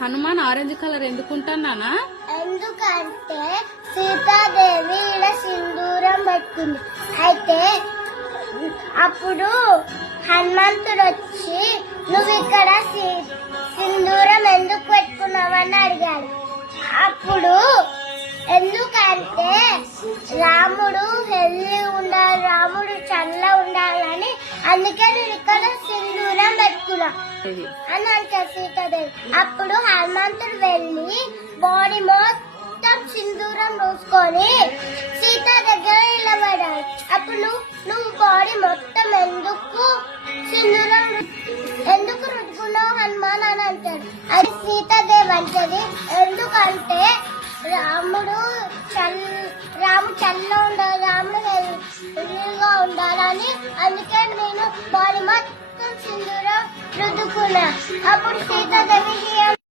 Hanuman orange colour ఎందుకుంటానా? ఎందుకంటే సీతాదేవి ఇలా సింధూరం పెట్టుకుంది. అయితే అప్పుడు హనుమంతుడు వచ్చి నువ్వు ఇక్కడ సింధూరం ఎందుకు పెట్టుకున్నావని అడిగాడు. అప్పుడు ఎందుకంటే రాముడు హెల్దీ ఉండాలి, రాముడు చల్ల ఉండాలని, అందుకే నేను ఇక్కడ సింధూరం పెట్టుకున్నా అని అంటారు సీతాదేవి. అప్పుడు హనుమంతుడు వెళ్ళి బాడీ మొత్తం సింధూరం పూసుకొని సీత దగ్గర నిలబడ్డాడు. అప్పుడు నువ్వు బాడీ మొత్తం ఎందుకు సింధూరం ఎందుకు రుద్దుకున్నావు హనుమాన్ అని అంటాడు. అది సీతాదేవి అంటది ఎందుకంటే రాముడు చల్ల ఉండాలి, రాముడు హెల్దీగా ఉండాలని, అందుకే నేను బాడీ మొత్తం సింధూరం రుద్దుకున్నా. అప్పుడు సీతాదేవి